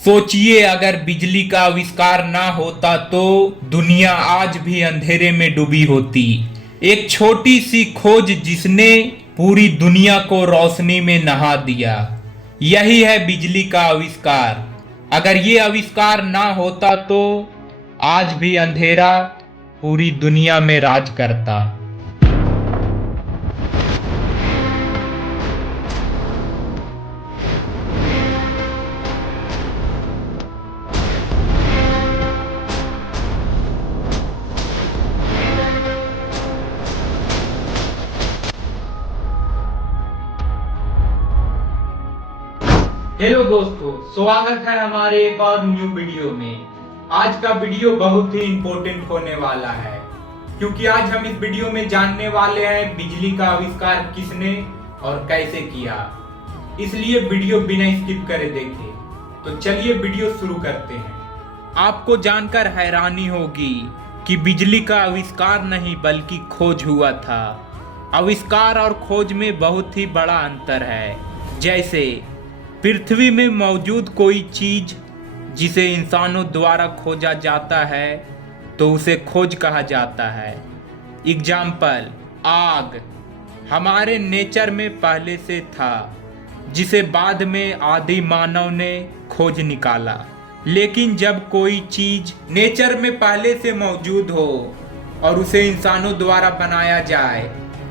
सोचिए, अगर बिजली का आविष्कार ना होता तो दुनिया आज भी अंधेरे में डूबी होती। एक छोटी सी खोज जिसने पूरी दुनिया को रोशनी में नहा दिया। यही है बिजली का आविष्कार। अगर ये आविष्कार ना होता तो आज भी अंधेरा पूरी दुनिया में राज करता। हेलो दोस्तों, स्वागत है हमारे एक और न्यू वीडियो में। आज का वीडियो बहुत ही इम्पोर्टेंट होने वाला है, क्योंकि आज हम इस वीडियो में जानने वाले हैं बिजली का आविष्कार किसने और कैसे किया। इसलिए वीडियो बिना स्किप करे देखें। तो चलिए वीडियो शुरू करते हैं। आपको जानकर हैरानी होगी कि बिजली का आविष्कार नहीं बल्कि खोज हुआ था। आविष्कार और खोज में बहुत ही बड़ा अंतर है। जैसे पृथ्वी में मौजूद कोई चीज जिसे इंसानों द्वारा खोजा जाता है तो उसे खोज कहा जाता है। एग्जाम्पल, आग हमारे नेचर में पहले से था, जिसे बाद में आदि मानव ने खोज निकाला। लेकिन जब कोई चीज नेचर में पहले से मौजूद हो और उसे इंसानों द्वारा बनाया जाए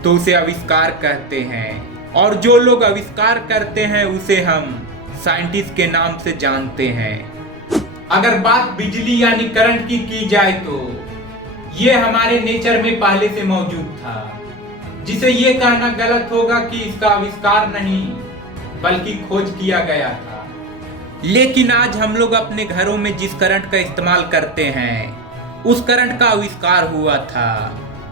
तो उसे आविष्कार कहते हैं। और जो लोग आविष्कार करते हैं उसे हम साइंटिस्ट के नाम से जानते हैं। अगर बात बिजली यानी करंट की जाए तो ये हमारे नेचर में पहले से मौजूद था, जिसे ये कहना गलत होगा कि इसका आविष्कार नहीं बल्कि खोज किया गया था। लेकिन आज हम लोग अपने घरों में जिस करंट का इस्तेमाल करते हैं उस करंट का आविष्कार हुआ था।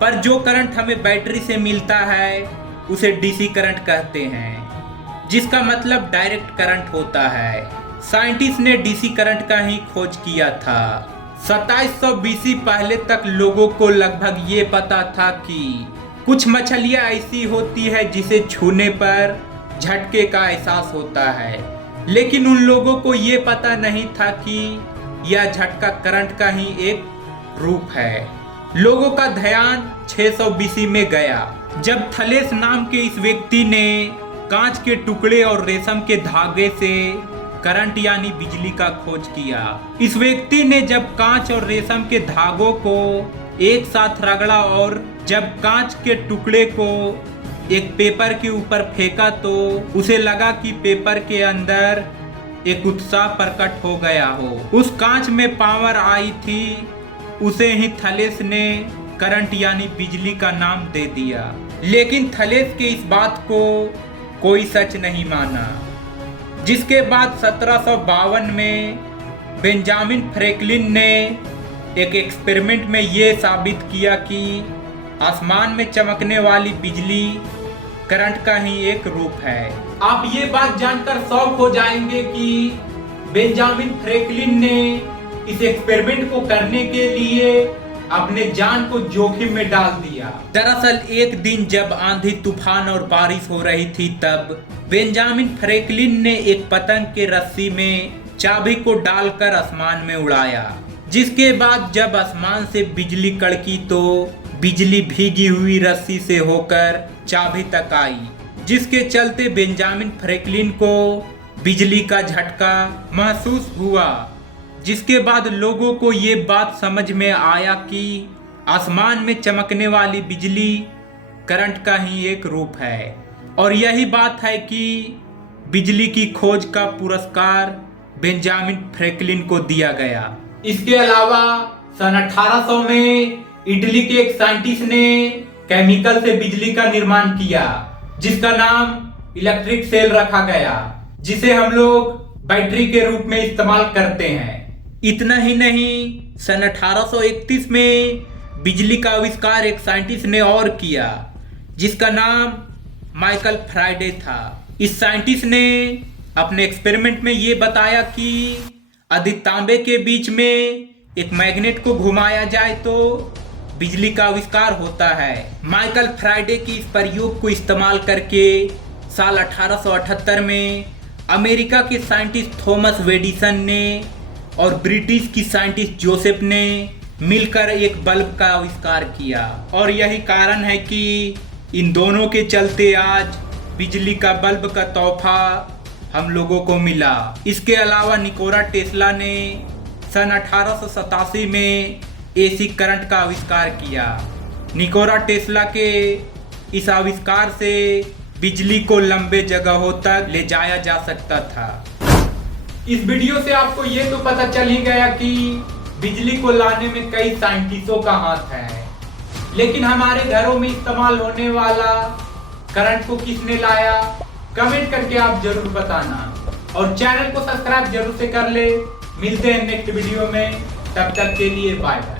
पर जो करंट हमें बैटरी से मिलता है उसे डीसी करंट कहते हैं, जिसका मतलब डायरेक्ट करंट होता है। साइंटिस्ट ने डीसी करंट का ही खोज किया था। 2700 बीसी पहले तक लोगों को लगभग ये पता था कि कुछ मछलियां ऐसी होती है जिसे छूने पर झटके का एहसास होता है। लेकिन उन लोगों को ये पता नहीं था कि यह झटका करंट का ही एक रूप है। लोगों का ध्यान 600 बीसी में गया जब थलेस नाम के इस व्यक्ति ने कांच के टुकड़े और रेशम के धागे से करंट यानी बिजली का खोज किया। इस व्यक्ति ने जब कांच और रेशम के धागों को एक साथ रगड़ा और जब कांच के टुकड़े को एक पेपर के ऊपर फेंका तो उसे लगा कि पेपर के अंदर एक उत्साह प्रकट हो गया हो। उस कांच में पावर आई थी, उसे ही थलेस ने करंट यानी बिजली का नाम दे दिया। लेकिन थलेस के इस बात को कोई सच नहीं माना, जिसके बाद 1752 में बेंजामिन फ्रैंकलिन ने एक एक्सपेरिमेंट में ये साबित किया कि आसमान में चमकने वाली बिजली करंट का ही एक रूप है। आप ये बात जानकर शॉक हो जाएंगे कि बेंजामिन फ्रैंकलिन ने इस एक्सपेरिमेंट को करने के लिए अपने जान को जोखिम में डाल दिया। दरअसल एक दिन जब आंधी तूफान और बारिश हो रही थी तब बेंजामिन फ्रैंकलिन ने एक पतंग के रस्सी में चाबी को डालकर आसमान में उड़ाया, जिसके बाद जब आसमान से बिजली कड़की तो बिजली भीगी हुई रस्सी से होकर चाबी तक आई, जिसके चलते बेंजामिन फ्रैंकलिन को बिजली का झटका महसूस हुआ। जिसके बाद लोगों को ये बात समझ में आया कि आसमान में चमकने वाली बिजली करंट का ही एक रूप है। और यही बात है कि बिजली की खोज का पुरस्कार बेंजामिन फ्रैंकलिन को दिया गया। इसके अलावा सन 1800 में इटली के एक साइंटिस्ट ने केमिकल से बिजली का निर्माण किया, जिसका नाम इलेक्ट्रिक सेल रखा गया, जिसे हम लोग बैटरी के रूप में इस्तेमाल करते हैं। इतना ही नहीं, सन 1831 में बिजली का आविष्कार एक साइंटिस्ट ने और किया, जिसका नाम माइकल फ्राइडे था। इस साइंटिस्ट ने अपने एक्सपेरिमेंट में ये बताया कि यदि तांबे के बीच में एक मैग्नेट को घुमाया जाए तो बिजली का आविष्कार होता है। माइकल फ्राइडे की इस प्रयोग को इस्तेमाल करके साल 1878 में अमेरिका के साइंटिस्ट थॉमस एडिसन ने और ब्रिटिश की साइंटिस्ट जोसेफ ने मिलकर एक बल्ब का आविष्कार किया और यही कारण है कि इन दोनों के चलते आज बिजली का बल्ब का तोहफा हम लोगों को मिला। इसके अलावा निकोला टेस्ला ने सन 1887 में एसी करंट का आविष्कार किया। निकोला टेस्ला के इस आविष्कार से बिजली को लंबे जगहों तक ले जाया जा सकता था। इस वीडियो से आपको ये तो पता चल ही गया कि बिजली को लाने में कई साइंटिस्टों का हाथ है, लेकिन हमारे घरों में इस्तेमाल होने वाला करंट को किसने लाया, कमेंट करके आप जरूर बताना और चैनल को सब्सक्राइब जरूर से कर ले। मिलते हैं नेक्स्ट वीडियो में, तब तक के लिए बाय बाय।